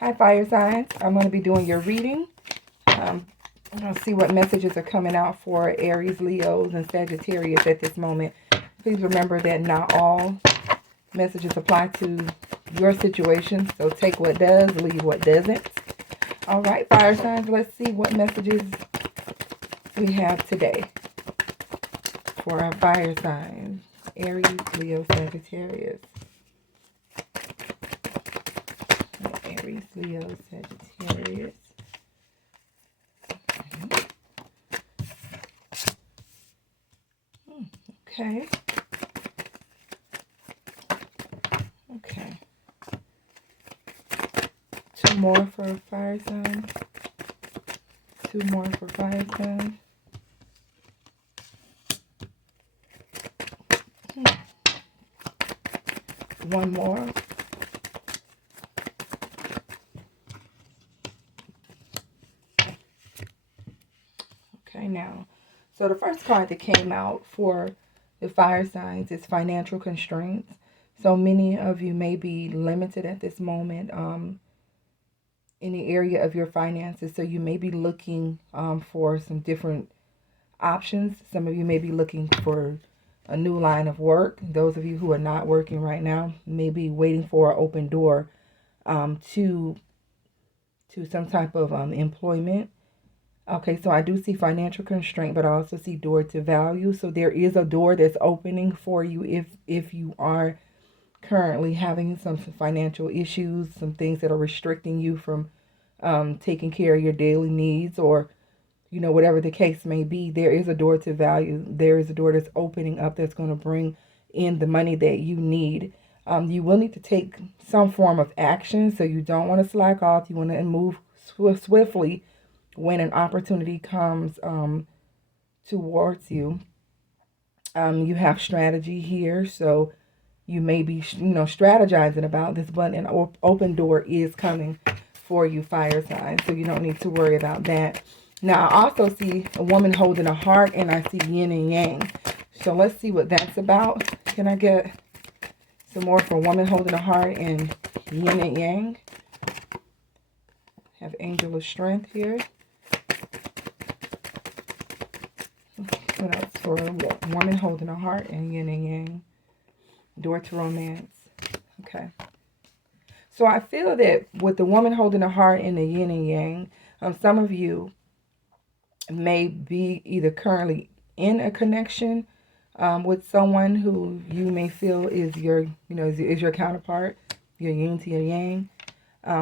Hi, fire signs. I'm going to be doing your reading. I'm going to see what messages are coming out for Aries, Leos, and Sagittarius at this moment. Please remember that not all messages apply to your situation. So take what does, leave what doesn't. All right, fire signs. Let's see what messages we have today for our fire signs. Aries, Leo, Sagittarius. Aries, Leo, Sagittarius. Okay. Okay. Two more for fire sign. Two more for fire sign. One more. Okay, now, so the first card that came out for the fire signs is financial constraints. So many of you may be limited at this moment in the area of your finances. So you may be looking for some different options. Some of you may be looking for a new line of work. Those of you who are not working right now may be waiting for an open door to some type of employment. Okay, so I do see financial constraint, but I also see door to value. So there is a door that's opening for you if you are currently having some financial issues, some things that are restricting you from taking care of your daily needs, or whatever the case may be. There is a door to value. There is a door that's opening up that's going to bring in the money that you need. You will need to take some form of action, so you don't want to slack off. You want to move swiftly when an opportunity comes towards you. You have strategy here, so you may be strategizing about this, but an open door is coming for you, fire signs, so you don't need to worry about that. Now, I also see a woman holding a heart, and I see yin and yang. So let's see what that's about. Can I get some more for woman holding a heart and yin and yang? Have angel of strength here. What else for a woman holding a heart and yin and yang? Door to romance. Okay. So I feel that with the woman holding a heart and the yin and yang, some of you may be either currently in a connection with someone who you may feel is your, is your counterpart, your yin to your yang.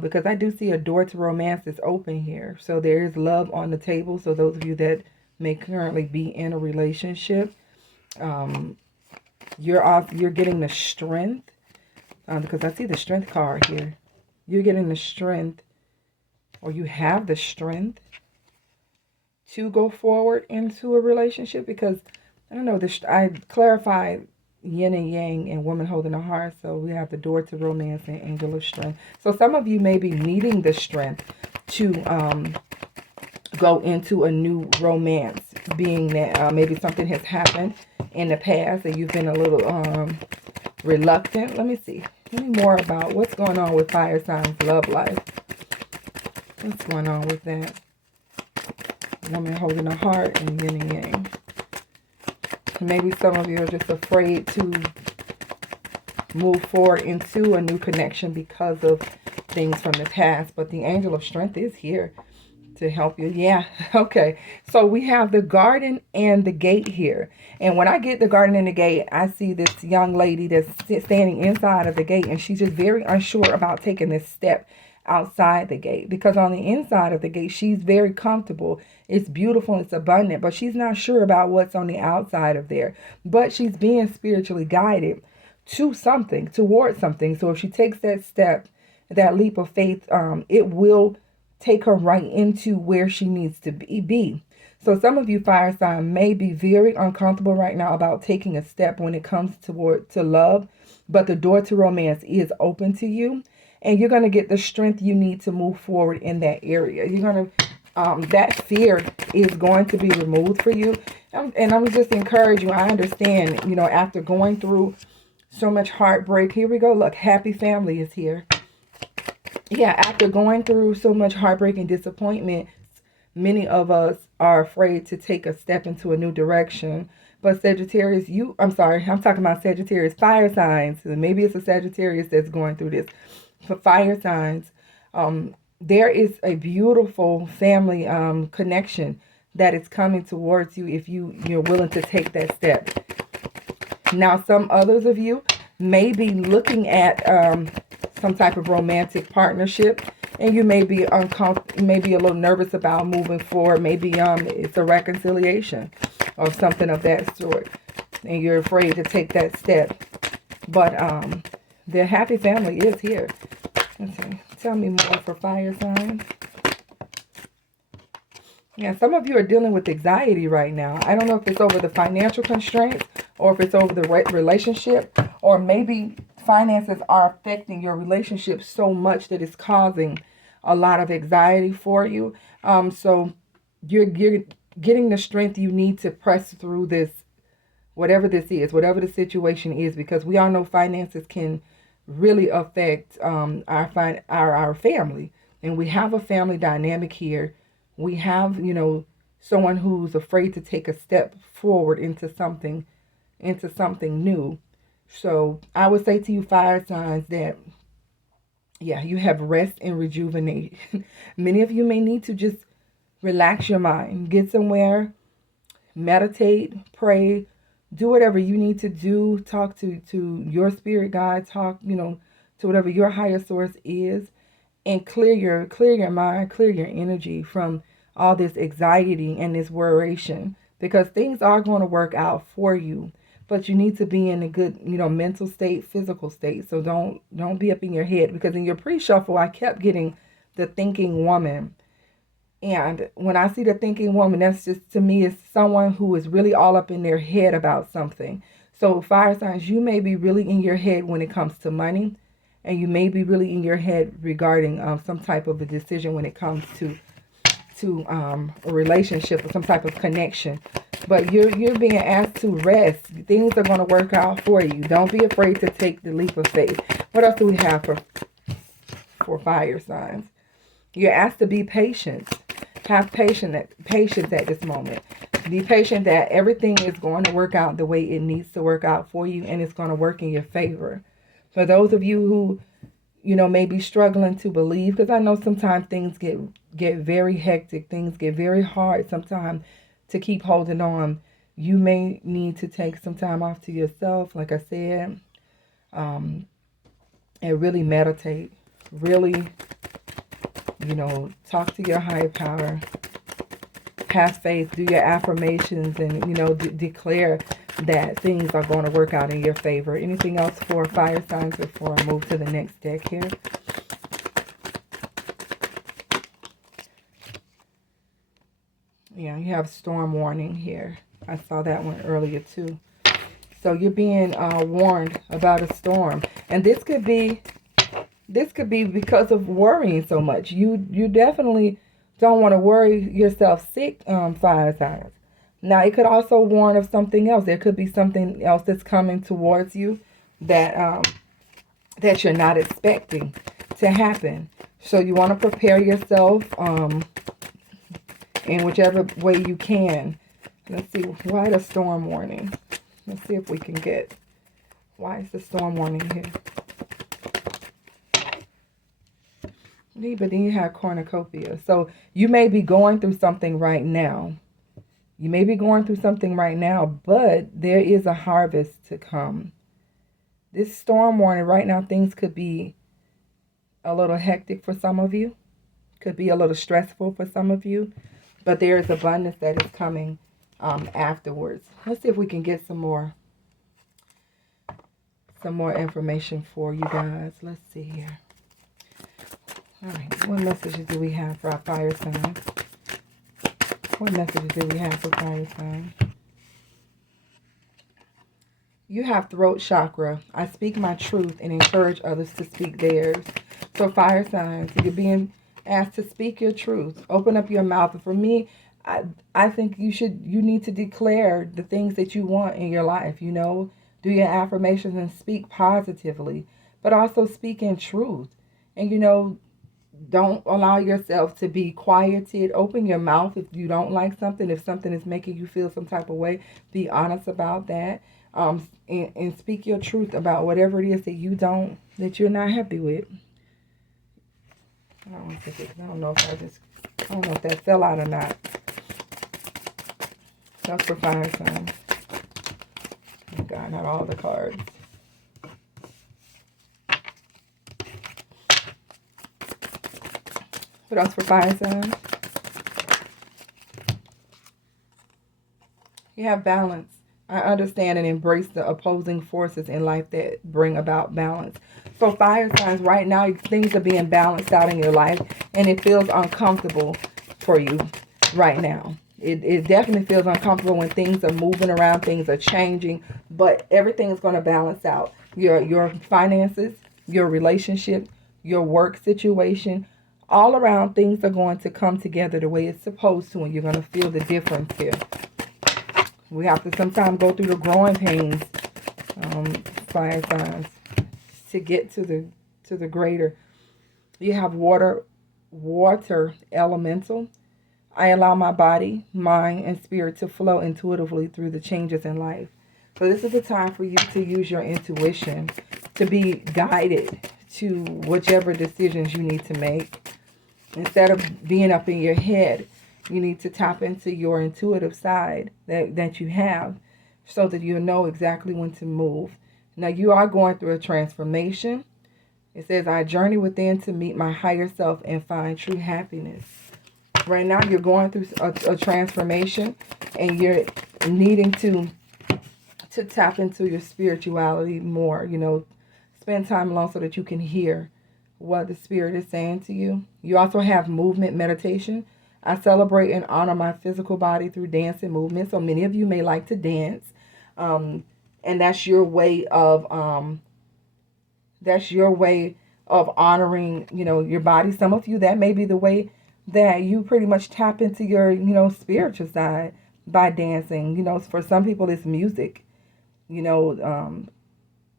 Because I do see a door to romance is open here. So there is love on the table. So those of you that may currently be in a relationship, you're getting the strength, because I see the strength card here. You're getting the strength, or you have the strength to go forward into a relationship, because I don't know, I clarified yin and yang and woman holding a heart. So we have the door to romance and angel of strength. So some of you may be needing the strength to go into a new romance, being that maybe something has happened in the past and you've been a little reluctant. Let me see. Tell me more about what's going on with fire signs love life. What's going on with that? Woman holding a heart and yin and yang. Maybe some of you are just afraid to move forward into a new connection because of things from the past. But the angel of strength is here to help you. Yeah, okay. So we have the garden and the gate here. And when I get the garden and the gate, I see this young lady that's standing inside of the gate, and she's just very unsure about taking this step outside the gate, because on the inside of the gate she's very comfortable. It's beautiful, it's abundant, but she's not sure about what's on the outside of there. But she's being spiritually guided to something, towards something. So if she takes that step, that leap of faith, it will take her right into where she needs to be. So some of you fire sign may be very uncomfortable right now about taking a step when it comes to love, but the door to romance is open to you. And you're going to get the strength you need to move forward in that area. You're going to, that fear is going to be removed for you. And I'm just encouraging you. I understand, after going through so much heartbreak. Here we go. Look, happy family is here. yeah, after going through so much heartbreak and disappointment, many of us are afraid to take a step into a new direction. But Sagittarius, I'm sorry, I'm talking about Sagittarius, fire signs. Maybe it's a Sagittarius that's going through this. For fire signs, there is a beautiful family connection that is coming towards you if you're willing to take that step. Now, some others of you may be looking at some type of romantic partnership, and you may be uncomfortable, maybe a little nervous about moving forward. Maybe it's a reconciliation or something of that sort, and you're afraid to take that step. But the happy family is here. Let's see. Tell me more for fire signs. Yeah, some of you are dealing with anxiety right now. I don't know if it's over the financial constraints or if it's over the relationship, or maybe finances are affecting your relationship so much that it's causing a lot of anxiety for you. So you're getting the strength you need to press through this, whatever this is, whatever the situation is, because we all know finances can really affect our family, and we have a family dynamic here. We have, someone who's afraid to take a step forward into something new. So I would say to you, fire signs, that yeah, you have rest and rejuvenation. Many of you may need to just relax your mind, get somewhere, meditate, pray, do whatever you need to do. Talk to your spirit guide, talk, to whatever your higher source is, and clear your mind, clear your energy from all this anxiety and this worration, because things are going to work out for you. But you need to be in a good, mental state, physical state. So don't be up in your head, because in your pre-shuffle, I kept getting the thinking woman. And when I see the thinking woman, that's just, to me, is someone who is really all up in their head about something. So fire signs, you may be really in your head when it comes to money, and you may be really in your head regarding some type of a decision when it comes to a relationship or some type of connection. But you're being asked to rest. Things are going to work out for you. Don't be afraid to take the leap of faith. What else do we have for fire signs? You're asked to be patient. Have patience at this moment. Be patient that everything is going to work out the way it needs to work out for you, and it's going to work in your favor. For those of you who, may be struggling to believe, because I know sometimes things get very hectic, things get very hard sometimes to keep holding on. You may need to take some time off to yourself, like I said, and really meditate. Really, talk to your higher power. Have faith, do your affirmations, and, declare that things are going to work out in your favor. Anything else for fire signs before I move to the next deck here? Yeah, you have storm warning here. I saw that one earlier too. So you're being warned about a storm. And this could be because of worrying so much. You definitely don't want to worry yourself sick, fire signs. Now, it could also warn of something else. There could be something else that's coming towards you that that you're not expecting to happen. So you want to prepare yourself in whichever way you can. Let's see, why the storm warning? Let's see if we can get, why is the storm warning here? But then you have cornucopia. So you may be going through something right now. You may be going through something right now, but there is a harvest to come. This storm warning right now, things could be a little hectic for some of you. Could be a little stressful for some of you. But there is abundance that is coming afterwards. Let's see if we can get some more information for you guys. Let's see here. All right, what messages do we have for our fire signs? What messages do we have for fire signs? You have throat chakra. I speak my truth and encourage others to speak theirs. So fire signs, you're being asked to speak your truth. Open up your mouth. And for me, I think you need to declare the things that you want in your life, do your affirmations and speak positively, but also speak in truth. And Don't allow yourself to be quieted. Open your mouth if you don't like something. If something is making you feel some type of way, be honest about that. And speak your truth about whatever it is that you're not happy with. I don't want to take it because I don't know if that fell out or not. That's for fire signs. Oh God, not all the cards. What else for fire signs? You have balance. I understand and embrace the opposing forces in life that bring about balance. So fire signs, right now, things are being balanced out in your life, and it feels uncomfortable for you right now. It definitely feels uncomfortable when things are moving around, things are changing, but everything is going to balance out. Your finances, your relationship, your work situation, all around things are going to come together the way it's supposed to, and you're going to feel the difference here. We have to sometimes go through the growing pains, fire signs, to get to the greater. You have water elemental. I allow my body, mind, and spirit to flow intuitively through the changes in life. So this is a time for you to use your intuition to be guided to whichever decisions you need to make. Instead of being up in your head, you need to tap into your intuitive side that you have so that you know exactly when to move. Now, you are going through a transformation. It says, I journey within to meet my higher self and find true happiness. Right now, you're going through a transformation, and you're needing to tap into your spirituality more. Spend time alone so that you can hear what the spirit is saying to you. You also have movement meditation. I celebrate and honor my physical body through dance and movement. So many of you may like to dance, and that's your way of honoring, your body. Some of you, that may be the way that you pretty much tap into your, spiritual side by dancing. For some people, it's music.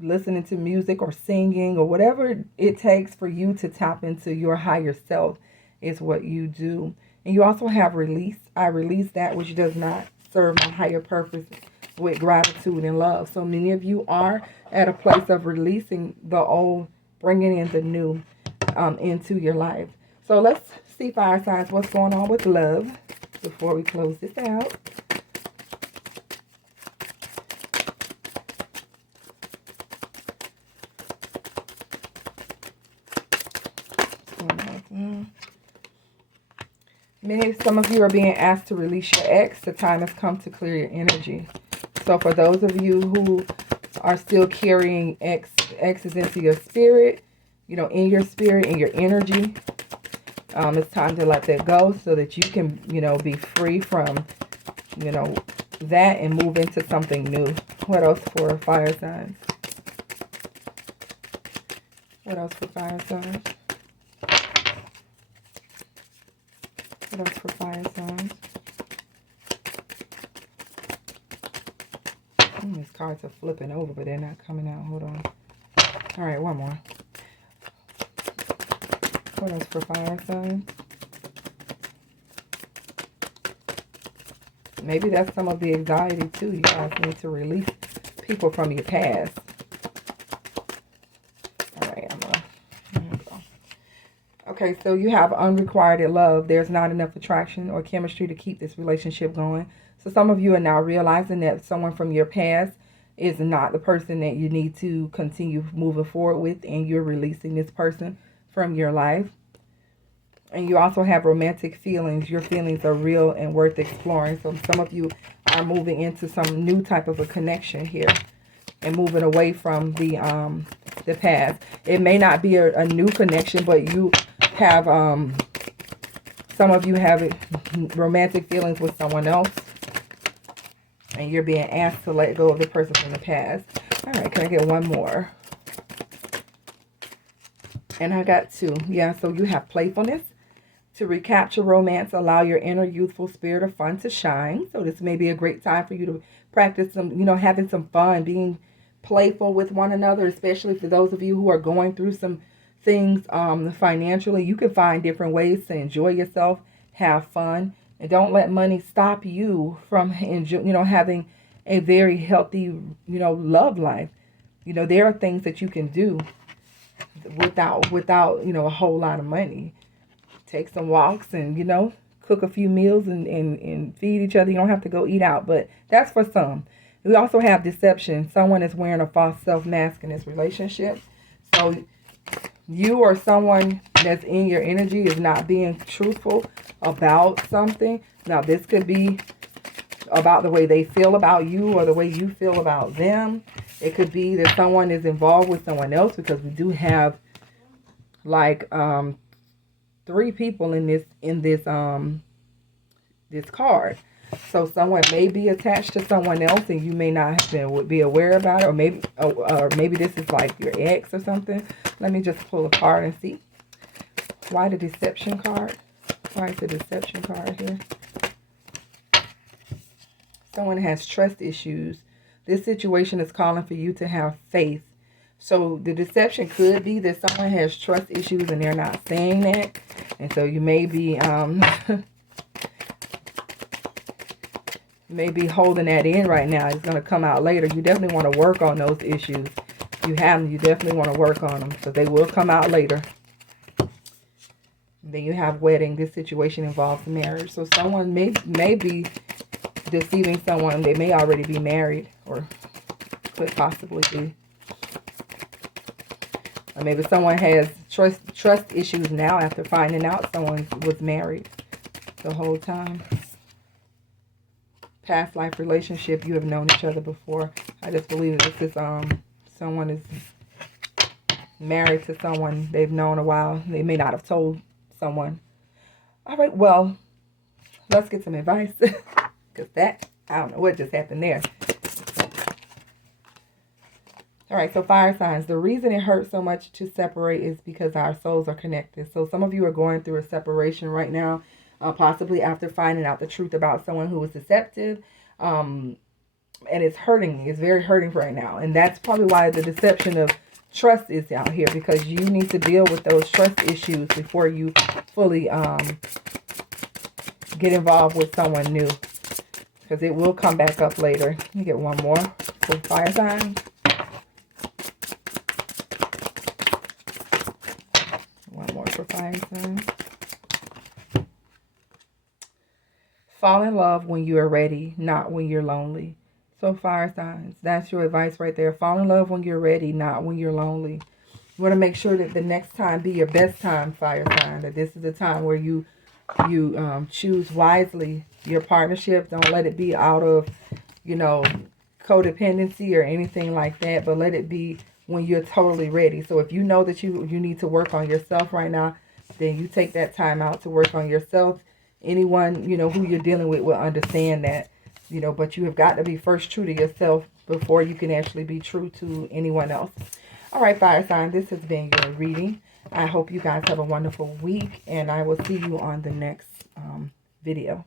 Listening to music or singing or whatever it takes for you to tap into your higher self is what you do. And you also have release. I release that which does not serve my higher purpose with gratitude and love. So many of you are at a place of releasing the old, bringing in the new into your life. So let's see, fire signs, what's going on with love before we close this out. Some of you are being asked to release your ex. The time has come to clear your energy. So for those of you who are still carrying exes into your spirit, in your spirit, in your energy, it's time to let that go so that you can, be free from, that and move into something new. What else for fire signs? What else for fire signs? What else for fire signs? These cards are flipping over, but they're not coming out. Hold on. All right, one more. What else for fire signs? Maybe that's some of the anxiety, too. You guys need to release people from your past. All right, there we go. Okay, so you have unrequited love. There's not enough attraction or chemistry to keep this relationship going. So some of you are now realizing that someone from your past is not the person that you need to continue moving forward with, and you're releasing this person from your life. And you also have romantic feelings. Your feelings are real and worth exploring. So some of you are moving into some new type of a connection here and moving away from the past. It may not be a new connection, but you have, some of you have romantic feelings with someone else, and you're being asked to let go of the person from the past. All right, can I get one more? And I got two. Yeah, so you have playfulness. To recapture romance, allow your inner youthful spirit of fun to shine. So this may be a great time for you to practice some, having some fun, being playful with one another, especially for those of you who are going through some things financially. You can find different ways to enjoy yourself, have fun, and don't let money stop you from having a very healthy, love life. There are things that you can do without a whole lot of money. Take some walks and cook a few meals and feed each other. You don't have to go eat out, but that's for some. We also have deception. Someone is wearing a false self mask in this relationship. So you or someone that's in your energy is not being truthful about something. Now, this could be about the way they feel about you or the way you feel about them. It could be that someone is involved with someone else, because we do have like 3 people in this card. So someone may be attached to someone else and you may not have be aware about it, or maybe this is like your ex or something. Let me just pull a card and see. Why the deception card? Why is the deception card here? Someone has trust issues. This situation is calling for you to have faith. So the deception could be that someone has trust issues and they're not saying that. And so you may be maybe holding that in right now. It's going to come out later. You definitely want to work on those issues. If you have them, you definitely want to work on them, because they will come out later. Then you have wedding. This situation involves marriage. So someone may be deceiving someone. They may already be married, or could possibly be. Or maybe someone has trust issues now after finding out someone was married the whole time. Past life relationship, you have known each other before. I just believe this is someone is married to someone they've known a while. They may not have told someone. All right, well, let's get some advice, because I don't know what just happened there. All right, so fire signs. The reason it hurts so much to separate is because our souls are connected. So some of you are going through a separation right now, possibly after finding out the truth about someone who was deceptive. And it's hurting. It's very hurting right now. And that's probably why the deception of trust is out here, because you need to deal with those trust issues before you fully get involved with someone new, because it will come back up later. Let me get one more for fire signs. One more for fire signs. Fall in love when you are ready, not when you're lonely. So fire signs, that's your advice right there. Fall in love when you're ready, not when you're lonely. You want to make sure that the next time be your best time, fire sign. That this is the time where you choose wisely your partnership. Don't let it be out of, codependency or anything like that. But let it be when you're totally ready. So if you know that you need to work on yourself right now, then you take that time out to work on yourself. Anyone, who you're dealing with will understand that, but you have got to be first true to yourself before you can actually be true to anyone else. All right, fire sign, this has been your reading. I hope you guys have a wonderful week, and I will see you on the next video.